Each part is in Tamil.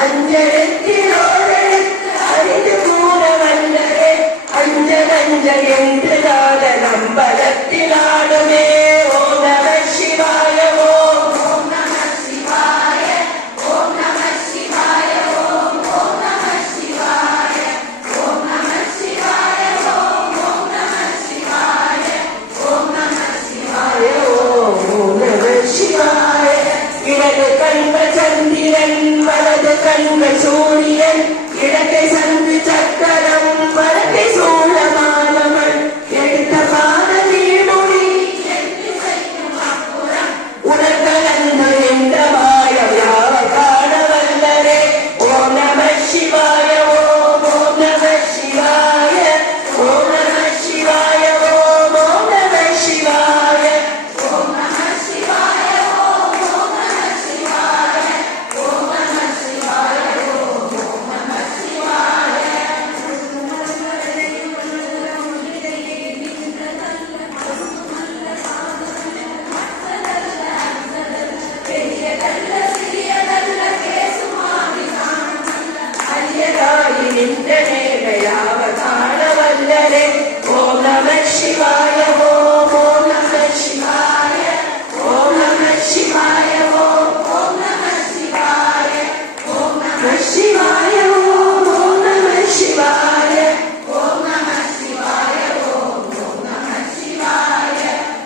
அஞ்சலத்திலோடு அறிந்து கூட வல்லரே அஞ்சலஞ்ச என்று நாட நம்பலத்தில் ஆடுமே. ஓம் நம சிவாய ஓம் ஓம் நம சிவாய ஓம் நம சிவாய ஓம் ஓம் நம சிவாய ஓம் நம சிவாய ஓம் ஓம் நம சிவாய ஓம் நம சிவாய ஓம் ஓம் நம சிவாய. இடது கண்கள் சந்திரன் வலது கண்கள் சூரியன் இடக்கை சந்து சக்கரம் வலக்கை சூழமானவள் எடுத்த பாதமே மொழி உலகலந்து நின்ற மாயம் யாவ காண வல்லரே. ஓம் நம சிவாய ஓம் ஓம் நம சிவாய ஓம் நம சிவாய ஓம் ஓம் நம சிவாய ஓம் நம சிவாய ஓம் ஓம் நம சிவாய ஓம் நம சிவாய ஓம் ஓம் நம சிவாய. அரியதாயி நின்ற நேரையாவ காண வல்லரே. ஓம் நம சிவாய ஓம் ஓம் நம சிவாய ஓம் நம சிவாய ஓம் ஓம் நம சிவாய ஓம் நம சிவாய ஓம் ஓம் நம சிவாய ஓம் நம சிவாய ஓம் ஓம் நம சிவாய.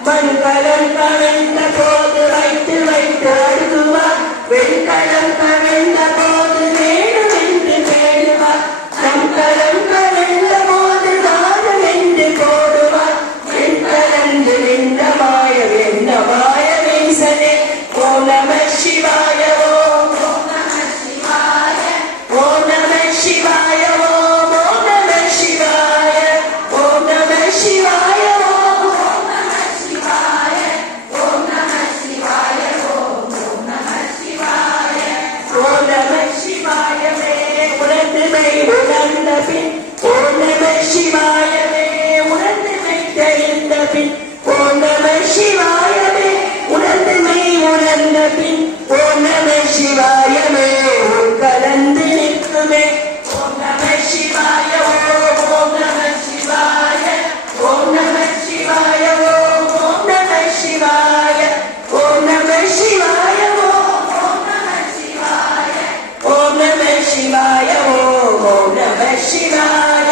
மண்கலம் கவிழ்ந்த போது வைத்து வைத்து அடுக்குவார் வெண்கலம் கவிழ்ந்த போது வேணுமென்று தேடுவார் நம்கலம் கவிழ்ந்த போது தானம் என்று போடுவார் வெண்கலந்து நின்ற மாய வெண்ண மாய வீசனே. ஓம் நம சிவாய ஓம் ஓம் நம சிவாய ஓம் நம சிவாய ஓம் ஓம் நம சிவாய ஓம் நம சிவாய ஓம் ஓம் நம சிவாய ஓம் நம சிவாய ஓம் ஓம் நம சிவாய. ஓம் நம சிவாயவே உணர்ந்துமை உணர்ந்த பின் ஓம் நம சிவாயவே உணர்ந்துமை தெரிந்த பின் ஓம் நம சிவாயவே உணர்ந்துமை உணர்ந்த பின் ஓம் நம சிவாயவே உன் கலந்து நிற்குமே. ஓம் நம சிவாய ஓம் ஓம் நம சிவாய ஓம் நம சிவாய ஓம் ஓம் நம சிவாய ஓம் நம சிவாய ஓம் ஓம் நம சிவாய ஓம் நம சிவாய ஓம் ஓம் நம சிவாய